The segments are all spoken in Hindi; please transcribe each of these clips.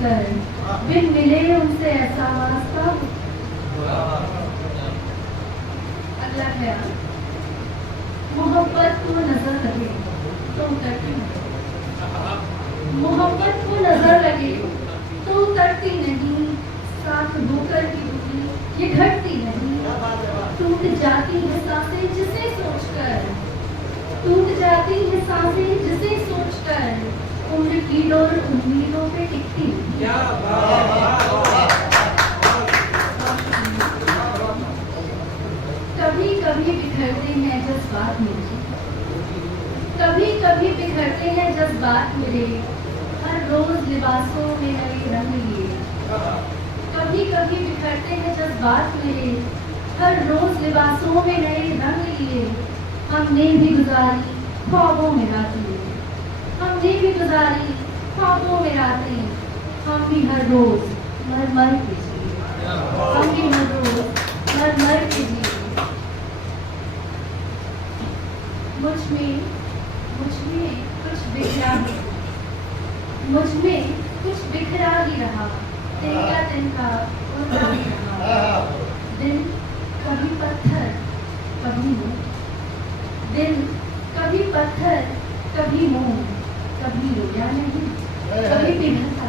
कर, बिन मिले उनसे ऐसा वास्ता। अगला है मोहब्बत को नजर लगे तो उतरती नहीं, मोहब्बत को नजर लगे तो उतरती नहीं, साथ होकर की दूरी ये घटती नहीं, टूट जाती है सांसें जिसे सोचकर, टूट जाती है सांसें जिसे सोचकर, उम्र की डोर उम्मीदों पे टिकती नहीं। कभी कभी बिखरते हैं जज्बात मेरे, कभी कभी बिखरते हैं जज्बात मेरे, हर रोज लिबासों में नए रंग लिए। कभी कभी बिखरते हैं जज्बात मेरे, हर रोज लिबासों में नए रंग लिए। हमने भी गुजारी ख्वाबों में रातें, हमने भी गुजारी ख्वाबों में रातें, हम भी हर रोज मर मर के जिए, हम भी हर रोज मर मर के जिए। मुझ में कुछ बिखरा, मुझ में कुछ बिखरा ही रहा, तिनका तिनका उड़ता ही रहा। दिल कभी पत्थर कभी मोम, दिल कभी पत्थर कभी मोम, कभी रोया नहीं कभी पिघलता।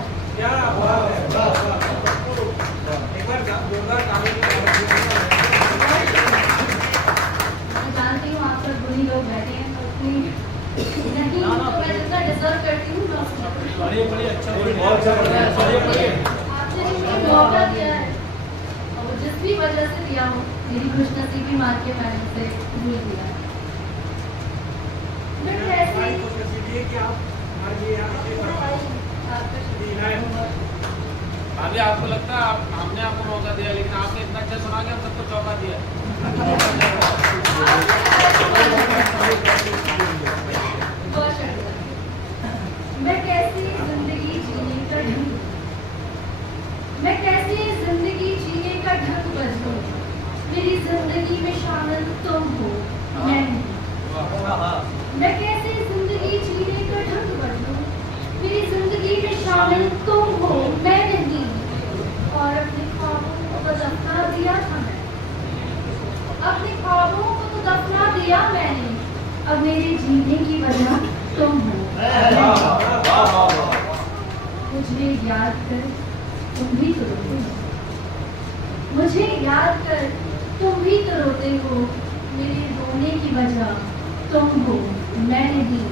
जानती हूँ आप सब बुरी लोग बैठे हैं, नहीं तो मैं जितना डिजर्व करती हूँ आपसे जितना मौका दिया है और वो जिस भी वजह से दिया हो, मेरी खुशनसीबी मार के मैंने उसे भूल दिया। अभी आपको लगता है हमने आपको मौका दिया, लेकिन आपने इतना अच्छा सुना कि हम सबको चौका दिया। मैं कैसी जिंदगी जीने का ढंग, मैं कैसी जिंदगी जीने का ढंग बदलूं, मेरी जिंदगी में शामिल तुम हो मैं नहीं। मैं कैसी जिंदगी जीने का ढंग बदलूं, मेरी जिंदगी में शामिल तुम हो मैं नहीं। और अपने ख्वाबों को तो दफना दिया था मैंने, अपने ख्वाबों को तो दफना दिया मैंने, अब मेरे जीने की वजह तुम हो। मुझे याद कर तुम भी तो रोते हो, मुझे याद कर तुम भी तो रोते हो, मेरे रोने की वजह तुम हो मैं नहीं।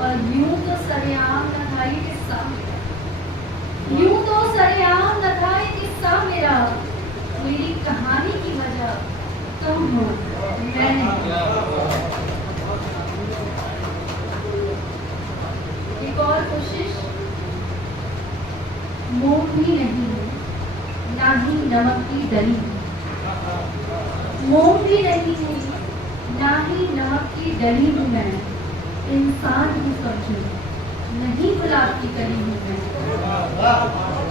और यूं तो सरेआम न था ये किस्सा मेरा, यूं तो सरेआम न था ये किस्सा मेरा, मेरी कहानी की वजह तुम हो मैं नहीं। एक और कोशिश, मोम भी नहीं हूँ ना ही नमक की डली, मोम भी नहीं हूँ ना ही नमक की डली हूँ मैं, इंसान हूँ समझो नहीं गुलाब की कली हूँ मैं।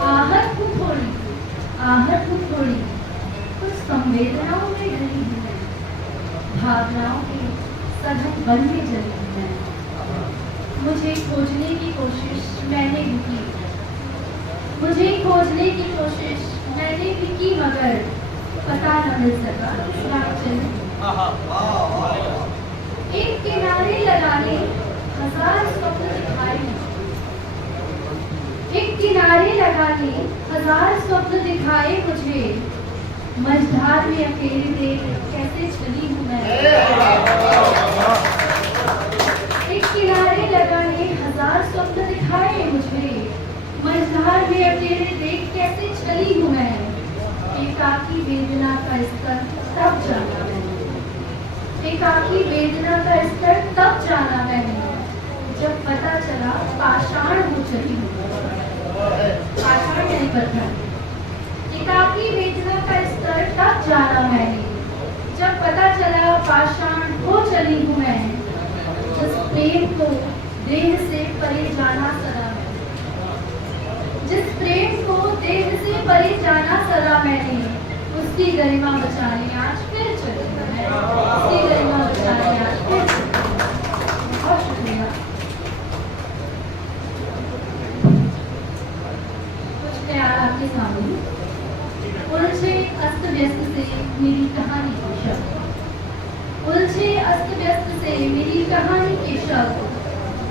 आहट हूँ थोड़ी, आहट हूँ थोड़ी, कुछ संवेदनाओं में ढली हूँ मैं, भावनाओं के सघन बन में जली हूँ मैं। मुझे खोजने की कोशिश मैंने भी की, मुझे खोजने की कोशिश मैंने भी की, मगर पता न मिल सका एक किनारे लगाने हजार स्वप्न दिखाए, एक किनारे लगाने हजार स्वप्न दिखाए मुझे, मझधार में अकेले देख कैसे चली हूँ मैं। एक किनारे लगाने हजार स्वप्न दिखाए मुझे, मझधार में अकेले देख कैसे चली हूँ मैं। एकाकी वेदना का स्तर तब जाना मैंने, एकाकी वेदना का स्तर तब जाना मैंने, जब पता चला पाषाण हो चली हूँ, पाषाण नहीं पत्थर। एकाकी वेदना का स्तर तब जाना मैंने, जब पता चला पाषाण हो चली हूँ मैं। जिस प्रेम को देह से परे जाना सदा मैंने, जिस प्रेम को देह से परे जाना सदा मैंने, उसकी गरिमा बचाने आज फिर चली मैं, उसकी गरिमा बचाने आज फिर चली। बहुत शुक्रिया। से मेरी कहानी के शब्द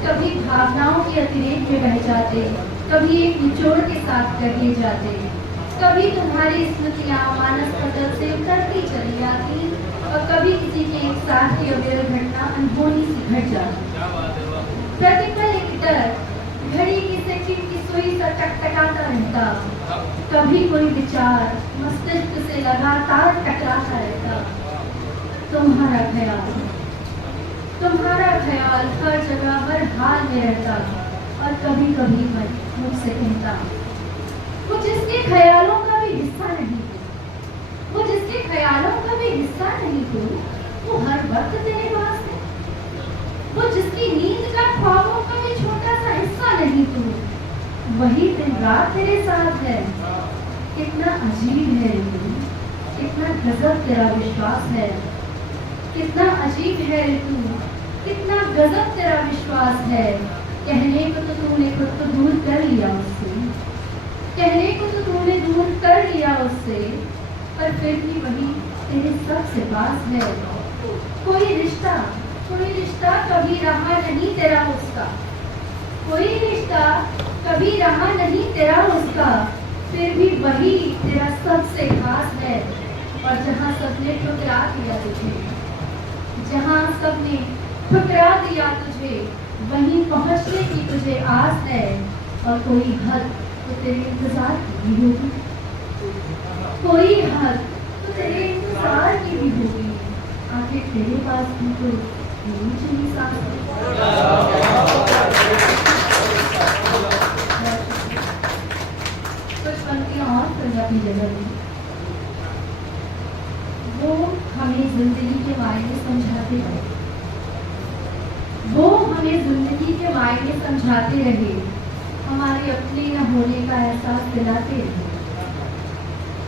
कभी भावनाओं के अतिरेक में बह जाते, कभी एक निचोड़ के साथ कहे जाते, कभी तुम्हारी स्मृतियाँ मानस पटल से उतरती चली आती और कभी किसी के एक साथ की अविरल घटना अनहोनी सी घट जाती। क्या बात है वाह। प्रतिपल एक डर घड़ी की सेकंड की सुई सा टकटकाता रहता, कभी कोई विचार मस्तिष्क से लगातार टकराता रहता। तुम्हारा ख्याल हर जगह हर हाल में रहता और कभी कभी मैं मुझसे कहता, वो जिसके ख्यालों का भी हिस्सा नहीं तू, वो जिसके ख्यालों का भी हिस्सा नहीं तू, वो हर वक्त तेरे पास है, वो जिसकी नींद का ख्वाबों का भी छोटा सा हिस्सा नहीं तू, वही दिन रात तेरे साथ है। कितना अजीब है ऋतु, कितना गजब तेरा विश्वास है, कितना अजीब है ऋतु, कितना गजब तेरा विश्वास है। कहने को तो तूने खुद को दूर कर लिया उससे, कहने को तो तूने दूर कर लिया उससे, पर फिर भी वही तेरे सबसे पास है। कोई रिश्ता कभी रहा नहीं तेरा उसका, कोई रिश्ता कभी रहा नहीं तेरा उसका, फिर भी वही तेरा सबसे खास है। और जहाँ सबने ठुकरा दिया तुझे, जहाँ सबने ठुकरा दिया तुझे, वहीं पहुँचने की तुझे आस है। और कोई हद तो तेरे इंतजार की भी होगी, कोई हद तो तेरे इंतजार की भी होगी। आखिर तेरे पास भी तो चली सांस कुछ पंक्तियां और पंजाबी जगह में। वो हमें जिंदगी के मायने समझाते रहे, वो हमें जिंदगी के मायने समझाते रहे, हमारे अपने न होने का एहसास दिलाते रहे।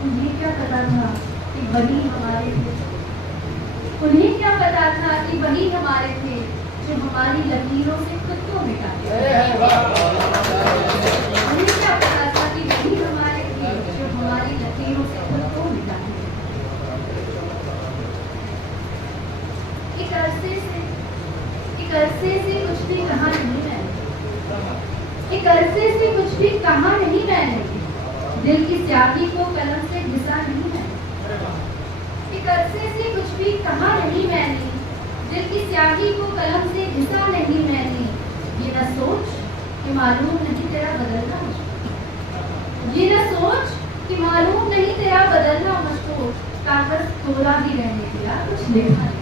उन्हें क्या पता था कि वही हमारे थे, उन्हें क्या पता था कि वही हमारे थे जो हमारी लकीरों से खुद को मिटाते। उन्हें क्या पता था कि वही हमारे थे जो हमारी लकीरों से खुद को मिटाते। एक अरसे से कुछ भी कहा नहीं मैंने, एक अरसे से कुछ भी कहा नहीं मैंने, दिल की स्याही को कलम से घिसा नहीं मैंने। एक अरसे से कुछ भी कहा नहीं मैंने, दिल की स्याही को कलम से घिसा नहीं मैंने। ये न सोच कि मालूम नहीं तेरा बदलना मुझको, ये न सोच कि मालूम नहीं तेरा बदलना मुझको, कागज कोरा ही रहने दिया कुछ लिखा नहीं।